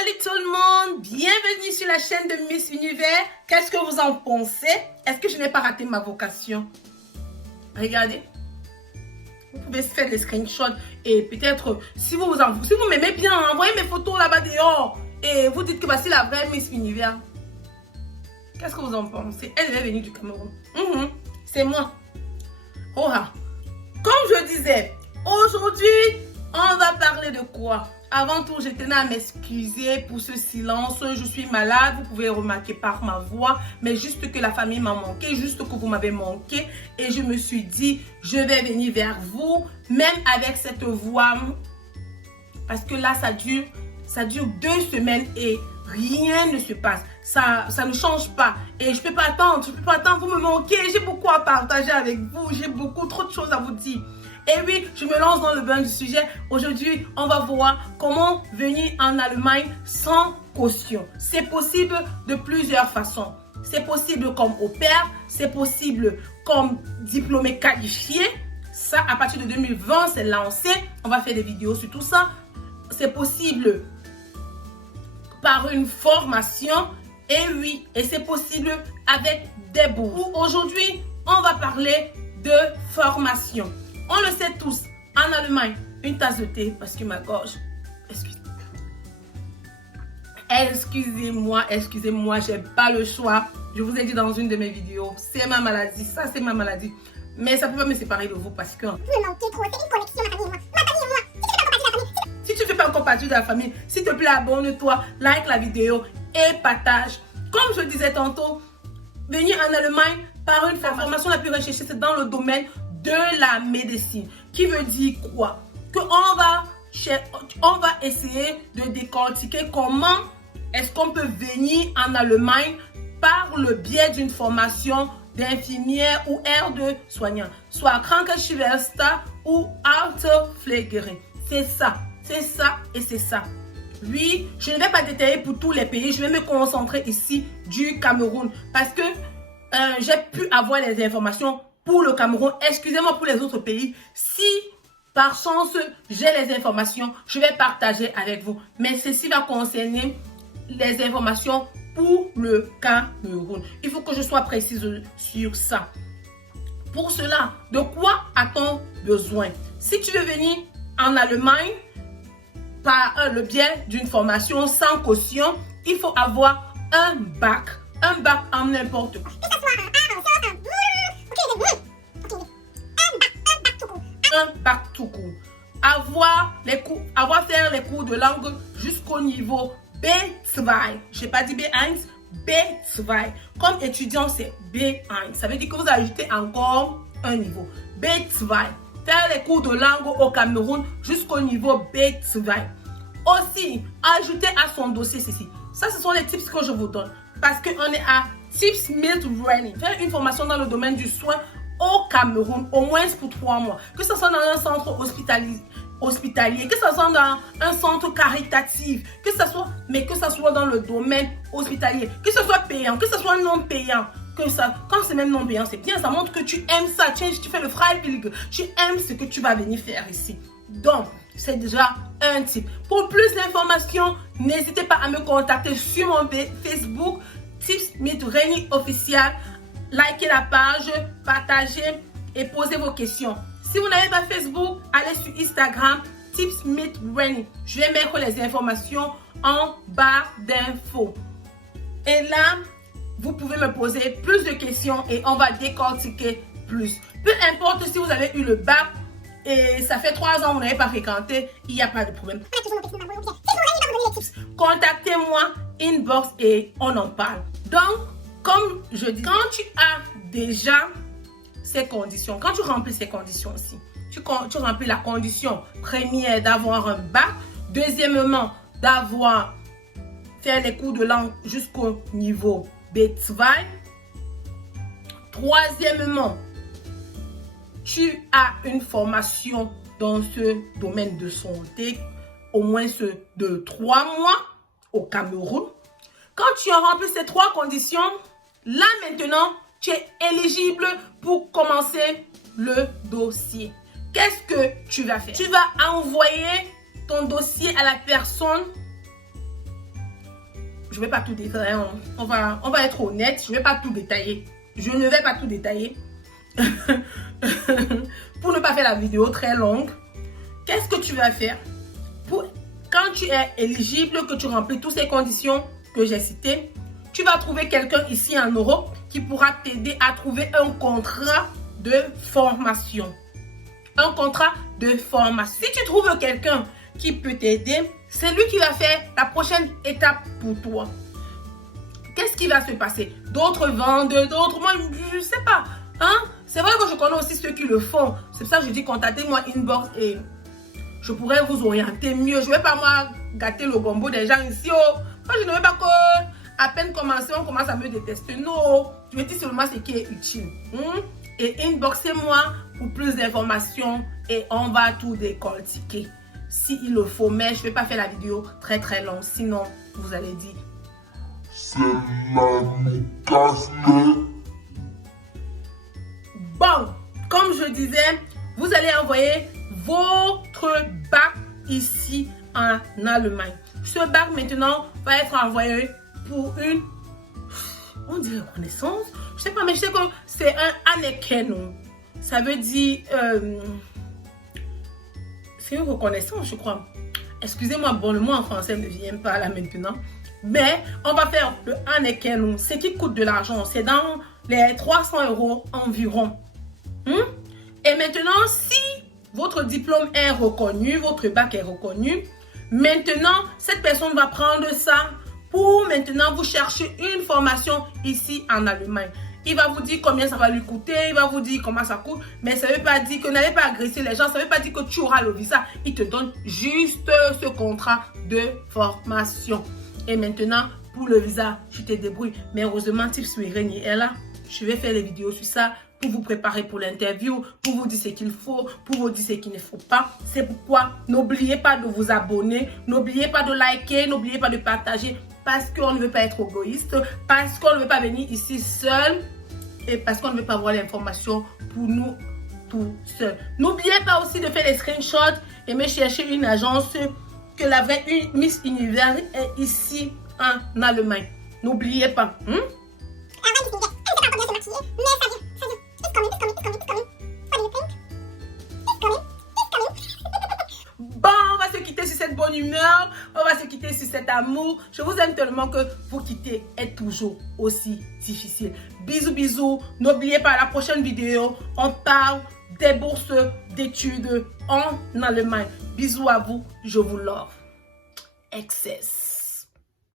Salut tout le monde, bienvenue sur la chaîne de Miss Univers. Qu'est-ce que vous en pensez? Est-ce que je n'ai pas raté ma vocation? Regardez, vous pouvez faire des screenshots et peut-être si vous m'aimez bien, envoyez mes photos là-bas dehors et vous dites que voici la vraie Miss Univers. Qu'est-ce que vous en pensez? Elle est venue du Cameroun. C'est moi. Oh, comme je disais, aujourd'hui, on va parler de quoi? Avant tout, je tenais à m'excuser pour ce silence. Je suis malade, vous pouvez remarquer par ma voix, mais juste que la famille m'a manqué, juste que vous m'avez manqué. Et je me suis dit, je vais venir vers vous, même avec cette voix. Parce que là, ça dure 2 semaines et rien ne se passe. Ça ne change pas. Et je ne peux pas attendre, vous me manquez. J'ai beaucoup à partager avec vous, j'ai trop de choses à vous dire. Et oui, je me lance dans le bain du sujet. Aujourd'hui, on va voir comment venir en Allemagne sans caution. C'est possible de plusieurs façons. C'est possible comme au pair, c'est possible comme diplômé qualifié. Ça, à partir de 2020, c'est lancé. On va faire des vidéos sur tout ça. C'est possible par une formation. Et oui, et c'est possible avec des bourses. Aujourd'hui, on va parler de formation. On le sait tous, en Allemagne, une tasse de thé, parce que ma gorge, excusez-moi, j'ai pas le choix. Je vous ai dit dans une de mes vidéos, c'est ma maladie, ça c'est ma maladie. Mais ça peut pas me séparer de vous parce que... Vous me manquez trop, c'est une connexion, ma famille et moi. Si tu fais pas encore partie de la famille, s'il te plaît, abonne-toi, like la vidéo et partage. Comme je disais tantôt, venir en Allemagne par une formation la plus recherchée, c'est dans le domaine de la médecine, qui veut dire quoi? Que on va essayer de décortiquer comment est-ce qu'on peut venir en Allemagne par le biais d'une formation d'infirmière ou aire de soignant, soit Krankenschwester ou Altenpflegerin. C'est ça et c'est ça. Oui, je ne vais pas détailler pour tous les pays, je vais me concentrer ici du Cameroun parce que j'ai pu avoir les informations pour le Cameroun. Excusez-moi pour les autres pays. Si par chance j'ai les informations, je vais partager avec vous. Mais ceci va concerner les informations pour le Cameroun. Il faut que je sois précise sur ça. Pour cela, de quoi a-t-on besoin? Si tu veux venir en Allemagne par le biais d'une formation sans caution, il faut avoir un bac. Un bac en n'importe quoi. Un bac tout court. Avoir faire les cours de langue jusqu'au niveau B2. Je n'ai pas dit B1, B2. Comme étudiant, c'est B1. Ça veut dire que vous ajoutez encore un niveau. B2. Faire les cours de langue au Cameroun jusqu'au niveau B2. Aussi, ajouter à son dossier ceci. Ça, ce sont les tips que je vous donne. Parce qu'on est à Tips Mid Running. Faire une formation dans le domaine du soin au Cameroun, au moins pour 3 mois. Que ce soit dans un centre hospitalier, que ce soit dans un centre caritatif, que ce soit dans le domaine hospitalier, que ce soit payant, que ce soit non payant. Quand c'est même non payant, c'est bien, ça montre que tu aimes ça, tu fais le Freiwillig, tu aimes ce que tu vas venir faire ici. Donc, c'est déjà un tip. Pour plus d'informations, n'hésitez pas à me contacter sur mon Facebook, Tips Mid Running officiel. Likez la page, partagez et posez vos questions. Si vous n'avez pas Facebook, allez sur Instagram, Tips Mid Running. Je vais mettre les informations en barre d'infos. Et là, vous pouvez me poser plus de questions et on va décortiquer plus. Peu importe si vous avez eu le bac et ça fait 3 ans que vous n'avez pas fréquenté, il n'y a pas de problème. Contactez-moi, inbox et on en parle. Donc, comme je dis, quand tu as déjà ces conditions, quand tu remplis ces conditions aussi, tu remplis la condition première d'avoir un bac, deuxièmement, d'avoir fait les cours de langue jusqu'au niveau B2, troisièmement, tu as une formation dans ce domaine de santé, au moins de 3 mois au Cameroun. Quand tu as rempli ces 3 conditions, là maintenant, tu es éligible pour commencer le dossier. Qu'est-ce que tu vas faire? Tu vas envoyer ton dossier à la personne je ne vais pas tout détailler. On va être honnête. Je ne vais pas tout détailler. Je ne vais pas tout détailler. Pour ne pas faire la vidéo très longue, qu'est-ce que tu vas faire? Quand tu es éligible, que tu remplis toutes ces conditions que j'ai citées, tu vas trouver quelqu'un ici en Europe qui pourra t'aider à trouver un contrat de formation. Un contrat de formation. Si tu trouves quelqu'un qui peut t'aider, c'est lui qui va faire la prochaine étape pour toi. Qu'est-ce qui va se passer? D'autres vendent, d'autres, moi, je ne sais pas. Hein? C'est vrai que je connais aussi ceux qui le font. C'est pour ça que je dis contactez-moi inbox et je pourrais vous orienter mieux. Je ne vais pas moi gâter le gombo des gens ici. Oh. Moi, je ne veux pas que à peine commencer, on commence à me détester. Non, je me dis seulement ce qui est utile. Et inboxez-moi pour plus d'informations et on va tout décortiquer. S'il le faut, mais je ne vais pas faire la vidéo très très longue. Sinon, vous allez dire c'est l'amicasme. Bon, comme je disais, vous allez envoyer votre bac ici en Allemagne. Ce bac maintenant va être envoyé pour une, on dit reconnaissance. Je sais pas, mais je sais que c'est un Anerkennung. Ça veut dire, c'est une reconnaissance, je crois. Excusez-moi, bon, le mot en français ne vient pas là maintenant. Mais on va faire le Anerkennung, ce qui coûte de l'argent. C'est dans les 300 € environ. Et maintenant, si votre diplôme est reconnu, votre bac est reconnu, maintenant, cette personne va prendre ça pour maintenant vous chercher une formation ici en Allemagne. Il va vous dire combien ça va lui coûter, il va vous dire comment ça coûte, mais ça ne veut pas dire que vous n'allez pas agresser les gens, ça ne veut pas dire que tu auras le visa. Il te donne juste ce contrat de formation. Et maintenant, pour le visa, tu te débrouilles. Mais heureusement, Tips Irene est là. Je vais faire des vidéos sur ça pour vous préparer pour l'interview, pour vous dire ce qu'il faut, pour vous dire ce qu'il ne faut pas. C'est pourquoi n'oubliez pas de vous abonner, n'oubliez pas de liker, n'oubliez pas de partager parce qu'on ne veut pas être égoïste, parce qu'on ne veut pas venir ici seul et parce qu'on ne veut pas avoir l'information pour nous tout seul. N'oubliez pas aussi de faire des screenshots et me chercher une agence que la vraie Miss Univers est ici en Allemagne. N'oubliez pas. Bon, on va se quitter sur cette bonne humeur, on va se quitter sur cet amour. Je vous aime tellement que vous quitter est toujours aussi difficile. Bisous, bisous. N'oubliez pas, la prochaine vidéo, on parle des bourses d'études en Allemagne. Bisous à vous, je vous love. Excess.